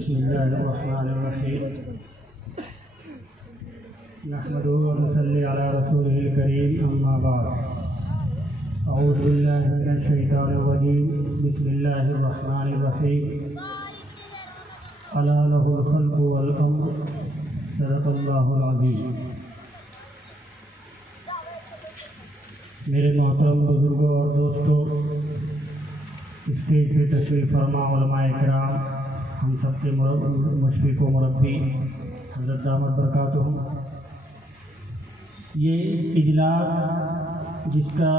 بسم اللہ الرحمن الرحیم نحمده ونصلی علی رسولہ الکریم اما بعد اعوذ باللہ من الشیطان الرجیم بسم اللہ الرحمن الرحیم الا لہ الخلق والامر صدق اللہ العظیم۔ میرے محترم بزرگوں اور دوستوں، اسٹیج پہ تشریف فرما علماء کرام، ہم سب کے مشفق و مربی حضرت دامت برکاتہم، یہ اجلاس جس کا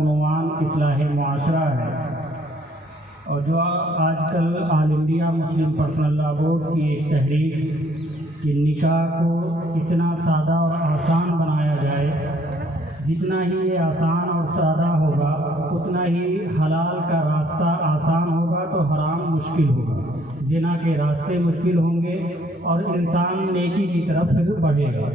عنوان اصلاح معاشرہ ہے اور جو آج کل آل انڈیا مسلم پرسنل لا بورڈ کی ایک تحریک کہ نکاح کو اتنا سادہ اور آسان بنایا جائے، جتنا ہی یہ آسان اور سادہ ہوگا اتنا ہی حلال کا راستہ آسان ہوگا تو حرام مشکل ہوگا، زنا کے راستے مشکل ہوں گے اور انسان نیکی کی طرف بڑھے گا۔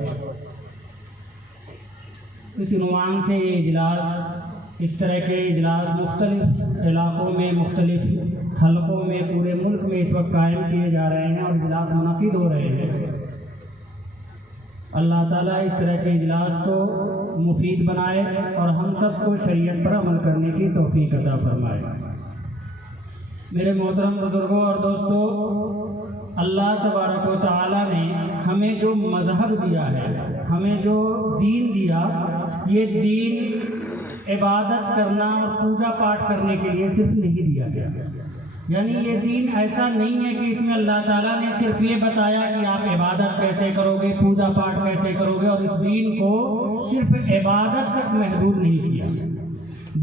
اس عنوان سے یہ اجلاس، اس طرح کے اجلاس مختلف علاقوں میں، مختلف حلقوں میں، پورے ملک میں اس وقت قائم کیے جا رہے ہیں اور اجلاس منعقد ہو رہے ہیں۔ اللہ تعالیٰ اس طرح کے اجلاس کو مفید بنائے اور ہم سب کو شریعت پر عمل کرنے کی توفیق عطا فرمائے۔ میرے محترم بزرگوں اور دوستوں، اللہ تبارک و تعالیٰ نے ہمیں جو مذہب دیا ہے، ہمیں جو دین دیا، یہ دین عبادت کرنا اور پوجا پاٹ کرنے کے لیے صرف نہیں دیا گیا۔ یعنی یہ دین ایسا نہیں ہے کہ اس میں اللہ تعالیٰ نے صرف یہ بتایا کہ آپ عبادت کیسے کرو گے، پوجا پاٹ کیسے کرو گے، اور اس دین کو صرف عبادت تک محدود نہیں کیا،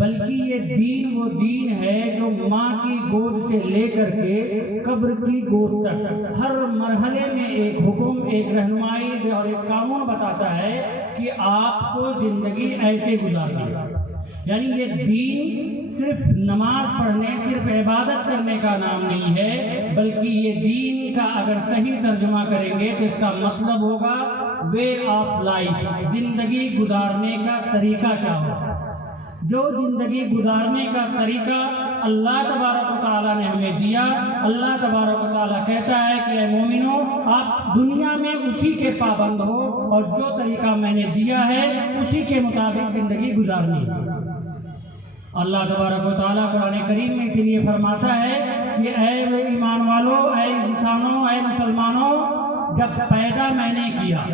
بلکہ یہ دین وہ دین ہے جو ماں کی گود سے لے کر کے قبر کی گود تک ہر مرحلے میں ایک حکم، ایک رہنمائی اور ایک قانون بتاتا ہے کہ آپ کو زندگی ایسے گزارنی ہے۔ یعنی یہ دین صرف نماز پڑھنے، صرف عبادت کرنے کا نام نہیں ہے، بلکہ یہ دین کا اگر صحیح ترجمہ کریں گے تو اس کا مطلب ہوگا وے آف لائف، زندگی گزارنے کا طریقہ کیا ہوگا۔ جو زندگی گزارنے کا طریقہ اللہ تبارک و تعالیٰ نے ہمیں دیا، اللہ تبارک و تعالیٰ کہتا ہے کہ اے مومنو، آپ دنیا میں اسی کے پابند ہو اور جو طریقہ میں نے دیا ہے اسی کے مطابق زندگی گزارنی ہے۔ اللہ تبارک و تعالیٰ قرآن کریم میں اسی لیے فرماتا ہے کہ اے ایمان والو، اے انسانوں، اے مسلمانوں، جب پیدا میں نے کیا،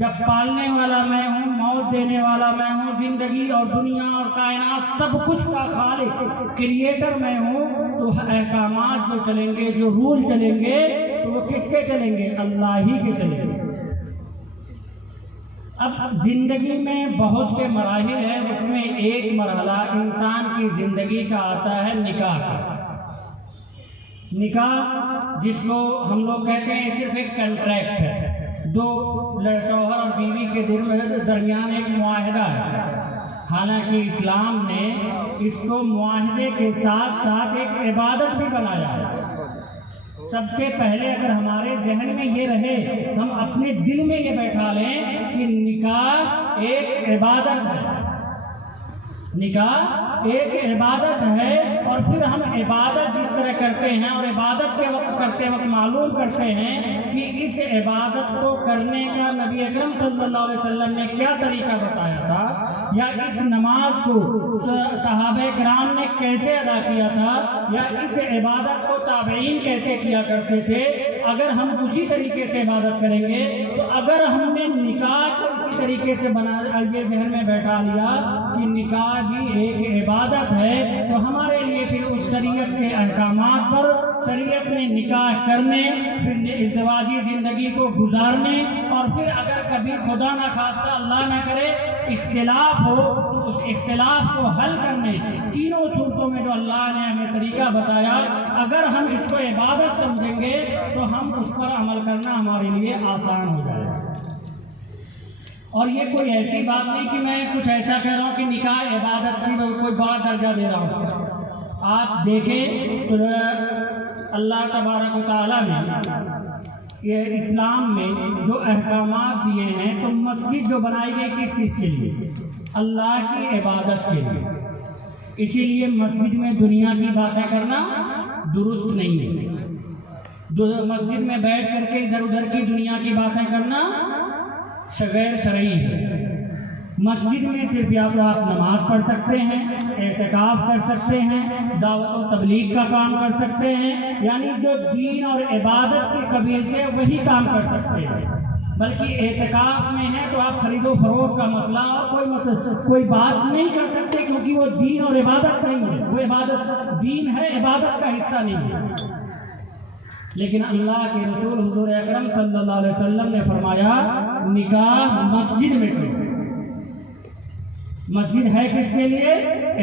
جب پالنے والا میں ہوں، موت دینے والا میں ہوں، زندگی اور دنیا اور کائنات سب کچھ کا خالق، کریٹر میں ہوں، تو احکامات جو چلیں گے، جو رول چلیں گے، تو وہ کس کے چلیں گے؟ اللہ ہی کے چلیں گے۔ اب زندگی میں بہت سے مراحل ہیں، اس میں ایک مرحلہ انسان کی زندگی کا آتا ہے نکاح کا۔ نکاح جس کو ہم لوگ کہتے ہیں صرف ایک کنٹریکٹ ہے، دو شوہر اور بیوی کے درمیان ایک معاہدہ ہے۔ حالانکہ اسلام نے اس کو معاہدے کے ساتھ ساتھ ایک عبادت بھی بنایا ہے۔ سب سے پہلے اگر ہمارے ذہن میں یہ رہے، ہم اپنے دل میں یہ بیٹھا لیں کہ نکاح ایک عبادت ہے، نکاح ایک عبادت ہے، اور پھر ہم عبادت جس طرح کرتے ہیں اور عبادت کے وقت کرتے وقت معلوم کرتے ہیں کہ اس عبادت کو کرنے کا نبی اکرم صلی اللہ علیہ وسلم نے کیا طریقہ بتایا تھا، یا اس نماز کو صحابہ کرام نے کیسے ادا کیا تھا، یا اس عبادت کو تابعین کیسے کیا کرتے تھے۔ اگر ہم اسی طریقے سے عبادت کریں گے تو اگر ہم نے نکاح کو اسی طریقے سے یہ ذہن میں بیٹھا لیا کہ نکاح بھی ایک عبادت ہے، تو ہمارے لیے پھر اس شریعت کے احکامات پر، شریعت میں نکاح کرنے، پھر ازدواجی زندگی کو گزارنے، اور پھر اگر کبھی خدا نہ خواستہ اللہ نہ کرے اختلاف ہو تو اس اختلاف کو حل کرنے، تینوں صورتوں میں جو اللہ نے ہمیں طریقہ بتایا، اگر ہم اس کو عبادت سمجھیں گے تو ہم اس پر عمل کرنا ہمارے لیے آسان ہو جائے گا۔ اور یہ کوئی ایسی بات نہیں کہ میں کچھ ایسا کہہ رہا ہوں کہ نکاح عبادت کی کوئی بڑا درجہ دے رہا ہوں۔ آپ دیکھیں تو اللہ تبارک و تعالیٰ نے یہ اسلام میں جو احکامات دیے ہیں، تو مسجد جو بنائی گئی کس چیز کے لیے؟ اللہ کی عبادت کے لیے۔ اسی لیے مسجد میں دنیا کی باتیں کرنا درست نہیں ہے۔ مسجد میں بیٹھ کر کے ادھر ادھر کی دنیا کی باتیں کرنا غیر شرعی ہے۔ مسجد میں صرف یا تو آپ نماز پڑھ سکتے ہیں، اعتکاف کر سکتے ہیں، دعوت و تبلیغ کا کام کر سکتے ہیں، یعنی جو دین اور عبادت کے قبیل سے وہی کام کر سکتے ہیں۔ بلکہ اعتکاف میں ہے تو آپ خرید و فروخت کا مسئلہ اور کوئی بات نہیں کر سکتے، کیونکہ وہ دین اور عبادت نہیں ہے، وہ عبادت دین ہے، عبادت کا حصہ نہیں ہے۔ لیکن اللہ کے رسول حضور اکرم صلی اللہ علیہ وسلم نے فرمایا نکاح مسجد میں کرو۔ مسجد ہے کس کے لیے؟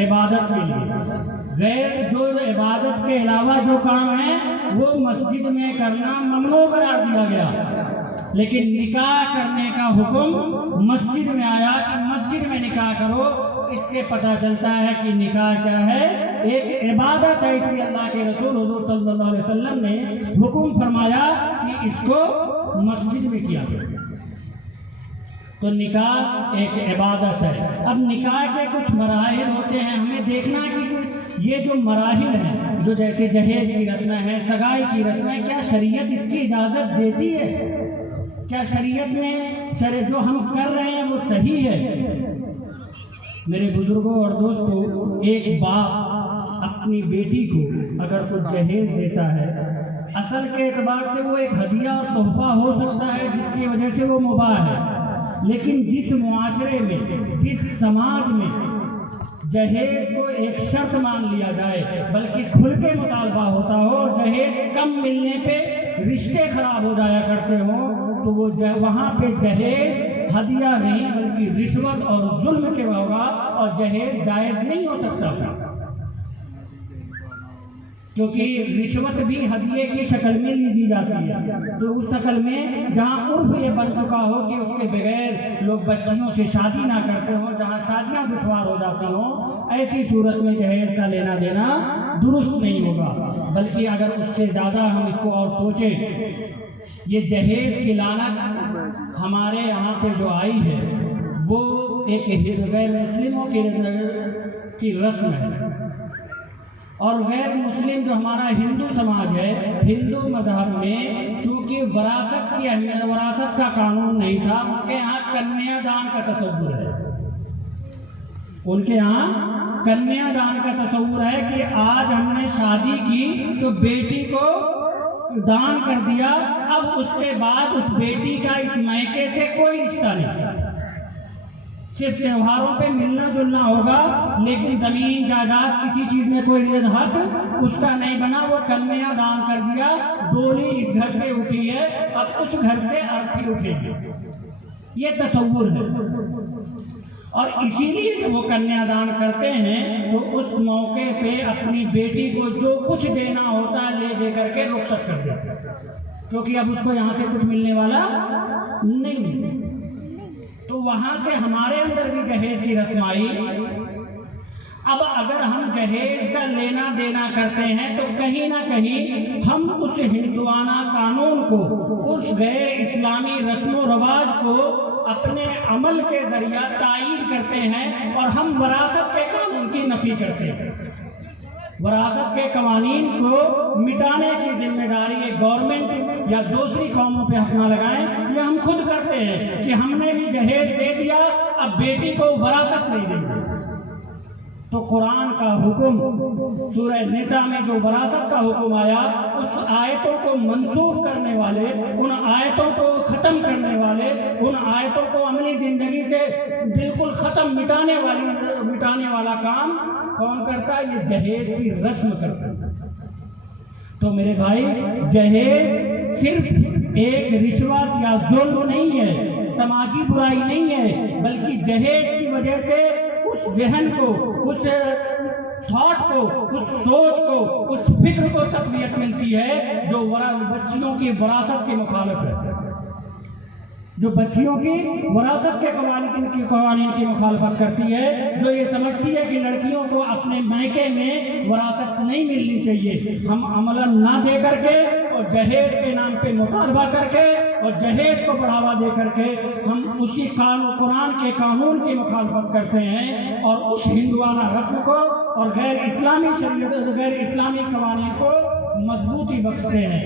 عبادت کے لیے۔ غیر جو عبادت کے علاوہ جو کام ہے وہ مسجد میں کرنا ممنوع قرار دیا گیا، لیکن نکاح کرنے کا حکم مسجد میں آیا کہ مسجد میں نکاح کرو۔ اس سے پتہ چلتا ہے کہ نکاح کیا ہے، ایک عبادت ہے، اس لیے اللہ کے رسول حضور صلی اللہ علیہ وسلم نے حکم فرمایا کہ اس کو مسجد میں کیا جائے۔ تو نکاح ایک عبادت ہے۔ اب نکاح کے کچھ مراحل ہوتے ہیں، ہمیں دیکھنا کہ یہ جو مراحل ہیں، جو جیسے جہیز کی رسمیں ہیں، سگائی کی رسمیں، کیا شریعت اس کی اجازت دیتی ہے؟ کیا شریعت میں جو ہم کر رہے ہیں وہ صحیح ہے؟ میرے بزرگوں اور دوستوں، ایک باپ اپنی بیٹی کو اگر کوئی جہیز دیتا ہے، اصل کے اعتبار سے وہ ایک ہدیہ اور تحفہ ہو سکتا ہے جس کی وجہ سے وہ مباح ہے، لیکن جس معاشرے میں، جس سماج میں جہیز کو ایک شرط مان لیا جائے، بلکہ کھل کے مطالبہ ہوتا ہو اور جہیز کم ملنے پہ رشتے خراب ہو جایا کرتے ہوں، تو وہ وہاں پہ جہیز ہدیہ نہیں بلکہ رشوت اور ظلم کے ہوگا، اور جہیز جائز نہیں ہو سکتا تھا، کیونکہ رشوت بھی ہدیے کی شکل میں لی دی جاتی ہے۔ تو اس شکل میں جہاں عرف یہ بن چکا ہو کہ اس کے بغیر لوگ بچیوں سے شادی نہ کرتے ہوں، جہاں شادیاں دشوار ہو جاتی ہوں، ایسی صورت میں جہیز کا لینا دینا درست نہیں ہوگا۔ بلکہ اگر اس سے زیادہ ہم اس کو اور سوچیں، یہ جہیز کی لعنت ہمارے یہاں پہ جو آئی ہے وہ ایک غیر مسلموں کی رسم ہے، اور غیر مسلم جو ہمارا ہندو سماج ہے، ہندو مذہب میں چونکہ وراثت کی اہمیت، وراثت کا قانون نہیں تھا، ان کے یہاں کنیا دان کا تصور ہے، ان کے یہاں کنیا دان کا تصور ہے کہ آج ہم نے شادی کی تو بیٹی کو دان کر دیا، اب اس کے بعد اس بیٹی کا اس میکے سے کوئی رشتہ نہیں، صرف تہواروں پہ ملنا جلنا ہوگا، لیکن زمین جائیداد کسی چیز میں کوئی حق اس کا نہیں بنا، وہ کنیا دان کر دیا، ڈولی اس گھر سے اٹھی ہے، اب اس گھر سے ارتھی اٹھے گی، یہ تصور ہے۔ اور اسی لیے جب وہ کنیا دان کرتے ہیں تو اس موقع پہ اپنی بیٹی کو جو کچھ دینا ہوتا ہے لے دے کر کے رخصت کر دیتے ہیں، کیونکہ اب اس کو یہاں سے کچھ ملنے والا نہیں۔ تو وہاں سے ہمارے اندر بھی جہیز کی رسم آئی۔ اب اگر ہم جہیز کا لینا دینا کرتے ہیں تو کہیں نہ کہیں ہم اس ہندوانہ قانون کو، اس غیر اسلامی رسم و رواج کو اپنے عمل کے ذریعہ تائید کرتے ہیں، اور ہم وراثت کے قانون کی نفی کرتے ہیں۔ وراثت کے قوانین کو مٹانے کی ذمہ داری ایک گورنمنٹ یا دوسری قوموں پہ حق نہ لگائیں، یہ ہم خود کرتے ہیں کہ ہم نے بھی جہیز دے دیا، اب بیٹی کو وراثت نہیں دیں گے۔ تو قرآن کا حکم سورہ نساء میں جو وراثت کا حکم آیا، اس آیتوں کو منسوخ کرنے والے، ان آیتوں کو ختم کرنے والے، ان آیتوں کو عملی زندگی سے بالکل ختم مٹانے والا کام کون کرتا ہے؟ یہ جہیز کی رسم کرتا ہے۔ تو میرے بھائی، جہیز صرف ایک رشوت یا ظلم نہیں ہے، سماجی برائی نہیں ہے، بلکہ جہیز کی وجہ سے اس ذہن کو، اس تھاٹ کو، اس سوچ کو، اس فکر کو تقویت ملتی ہے جو بچیوں کی وراثت کے مخالف ہے، جو بچیوں کی وراثت کے قوانین کی مخالفت کرتی ہے، جو یہ سمجھتی ہے کہ لڑکیوں کو اپنے میکے میں وراثت نہیں ملنی چاہیے۔ ہم عملاً نہ دے کر کے اور جہیز کے نام پہ مطالبہ کر کے اور جہیز کو بڑھاوا دے کر کے ہم اسی قرآن کے قانون کی مخالفت کرتے ہیں، اور اس ہندوانہ رسم کو اور غیر اسلامی شریعت، غیر اسلامی قوانین کو مضبوطی بخشتے ہیں۔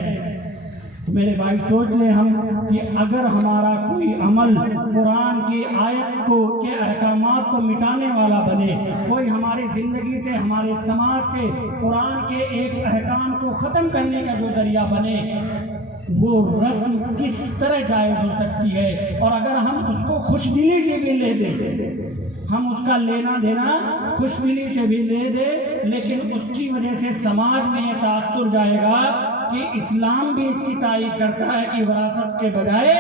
میرے بھائی سوچ لیں ہم کہ اگر ہمارا کوئی عمل قرآن کی آیت کو کے احکامات کو مٹانے والا بنے، کوئی ہماری زندگی سے ہمارے سماج سے قرآن کے ایک احکام کو ختم کرنے کا جو ذریعہ بنے، وہ رسم کس طرح جائز ہو سکتی ہے؟ اور اگر ہم اس کو خوش دلی سے بھی لے دیں، ہم اس کا لینا دینا خوش دلی سے بھی لے دیں، لیکن اس کی وجہ سے سماج میں یہ تاثر جائے گا کہ اسلام بھی اس کی تائید کرتا ہے کہ وراثت کے بجائے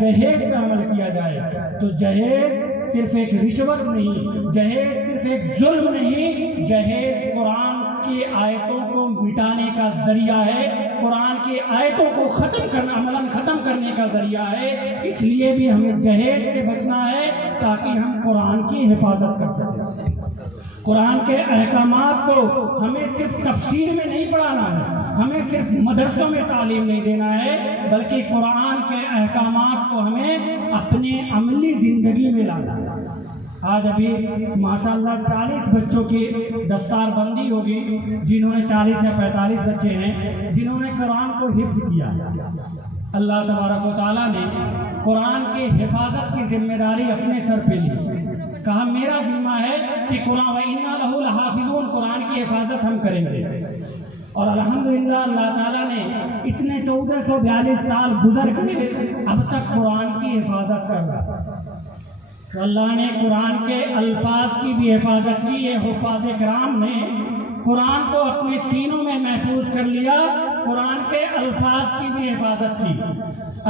جہیز پر عمل کیا جائے۔ تو جہیز صرف ایک رشوت نہیں، جہیز صرف ایک ظلم نہیں، جہیز قرآن کی آیتوں کو مٹانے کا ذریعہ ہے، قرآن کی آیتوں کو عملاً ختم کرنے کا ذریعہ ہے۔ اس لیے بھی ہمیں جہیز سے بچنا ہے تاکہ ہم قرآن کی حفاظت کر سکیں۔ قرآن کے احکامات کو ہمیں صرف تفسیر میں نہیں پڑھانا ہے، ہمیں صرف مدرسوں میں تعلیم نہیں دینا ہے، بلکہ قرآن کے احکامات کو ہمیں اپنے عملی زندگی میں لانا ہے۔ آج ابھی ماشاءاللہ 40 بچوں کی دستار بندی ہوگی، جنہوں نے 40 یا 45 بچے ہیں جنہوں نے قرآن کو حفظ کیا۔ اللہ تبارک و تعالیٰ نے قرآن کی حفاظت کی ذمہ داری اپنے سر پہ لی، کہا میرا ذمہ ہے کہ قرآن وَإِنَّا لَهُ لَحَافِظُونَ، قرآن کی حفاظت ہم کریں گے۔ اور الحمدللہ اللہ تعالیٰ نے اتنے 1442 سال گزر گئے، اب تک قرآن کی حفاظت کر رہا۔ تو اللہ نے قرآن کے الفاظ کی بھی حفاظت کی، یہ حفاظ کرام نے قرآن کو اپنے سینوں میں محفوظ کر لیا، قرآن کے الفاظ کی بھی حفاظت کی۔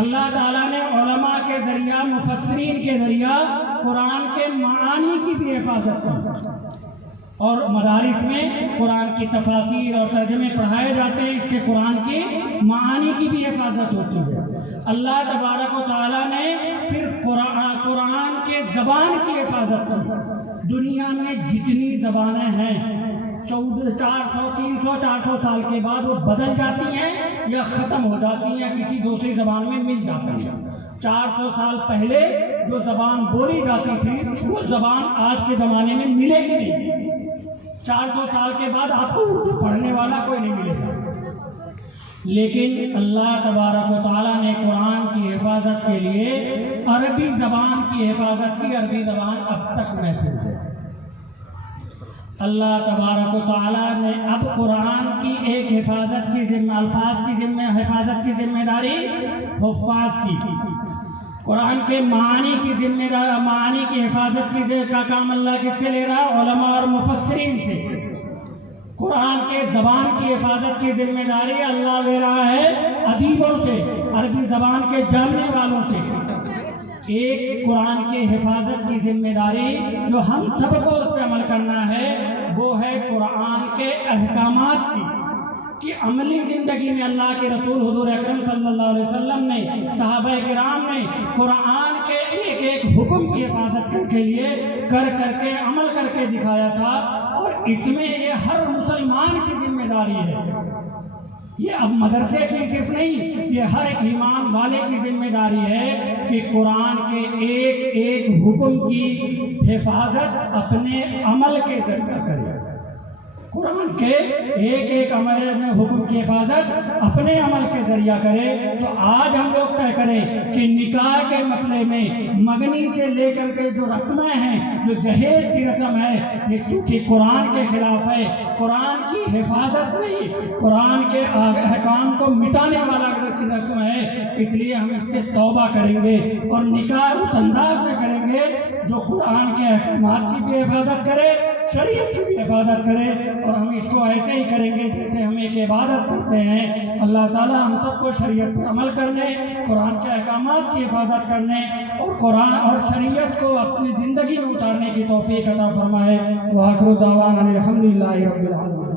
اللہ تعالیٰ نے علماء کے ذریعہ، مفسرین کے ذریعہ قرآن کے معانی کی بھی حفاظت کی، اور مدارس میں قرآن کی تفاسیر اور ترجمے پڑھائے جاتے ہیں، اس سے قرآن کی معانی کی بھی حفاظت ہوتی ہے۔ اللہ تبارک و تعالیٰ نے پھر قرآن کے زبان کی حفاظت کی۔ دنیا میں جتنی زبانیں ہیں 400 300 400 سال کے بعد وہ بدل جاتی ہیں یا ختم ہو جاتی ہیں، کسی دوسری زبان میں مل جاتی ہیں۔ 400 سال پہلے جو زبان بولی جاتی تھی وہ زبان آج کے زمانے میں ملے گی نہیں۔ 400 سال کے بعد آپ کو اردو پڑھنے والا کوئی نہیں ملے گا۔ لیکن اللہ تبارک و تعالیٰ نے قرآن کی حفاظت کے لیے عربی زبان کی حفاظت کی، عربی زبان اب تک محفوظ ہے۔ اللہ تبارک و تعالیٰ نے اب قرآن کی ایک حفاظت کی الفاظ کی حفاظت کی ذمہ داری حفاظ کی، قرآن کے معانی کی حفاظت کا کام اللہ کس سے لے رہا ہے؟ علماء اور مفسرین سے۔ قرآن کے زبان کی حفاظت کی ذمہ داری اللہ لے رہا ہے ادیبوں سے، عربی زبان کے جاننے والوں سے۔ ایک قرآن کی حفاظت کی ذمہ داری جو ہم سب کو اس پہ عمل کرنا ہے وہ ہے قرآن کے احکامات کی، کہ عملی زندگی میں اللہ کے رسول حضور اکرم صلی اللہ علیہ وسلم نے، صحابہ کرام نے قرآن کے ایک ایک حکم کی حفاظت کے لیے کر کے عمل کر کے دکھایا تھا، اور اس میں یہ ہر مسلمان کی ذمہ داری ہے۔ یہ اب مدرسے کی صرف نہیں، یہ ہر ایک ایمان والے کی ذمہ داری ہے کہ قرآن کے ایک ایک حکم کی حفاظت اپنے عمل کے ذریعے کرے۔ قرآن کے ایک ایک عمل میں حکم کی حفاظت اپنے عمل کے ذریعہ کرے۔ تو آج ہم لوگ طے کریں کہ نکاح کے مسئلے میں مگنی سے لے کر کے جو رسمیں ہیں، جو جہیز کی رسم ہے، یہ چونکہ قرآن کے خلاف ہے، قرآن کی حفاظت نہیں، قرآن کے احکام کو مٹانے والا رسم ہے، اس لیے ہم اس سے توبہ کریں گے اور نکاح اس انداز میں کریں گے جو قرآن کے احکامات کی بھی حفاظت کرے، شریعت کی بھی حفاظت کرے، اور ہم اس کو ایسے ہی کریں گے جیسے ہم ایک عبادت کرتے ہیں۔ اللہ تعالیٰ ہم سب کو شریعت پر عمل کرنے، قرآن کے احکامات کی حفاظت کرنے اور قرآن اور شریعت کو اپنی زندگی میں اتارنے کی توفیق عطا فرمائے۔ وآخر دعوانا الحمدللہ رب العالمین۔